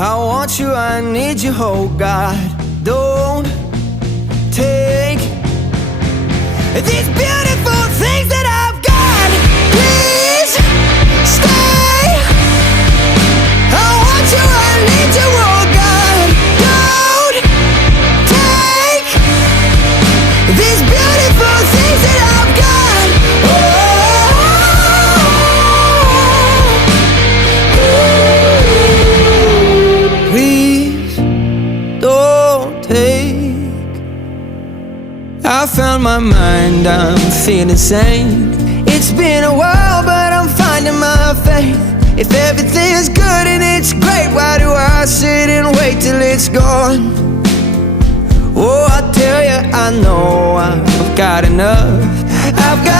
I want you, I need you, oh God. Don't take these beautiful things that I've got. Please stay. I want you, I need you, oh God. Don't take these beautiful things that I've got. Please don't take. I found my mind, I'm feeling sane. It's been a while, but I'm finding my faith. If everything's good and it's great, why do I sit and wait till it's gone? Oh, I tell you, I know I've got enough. I've got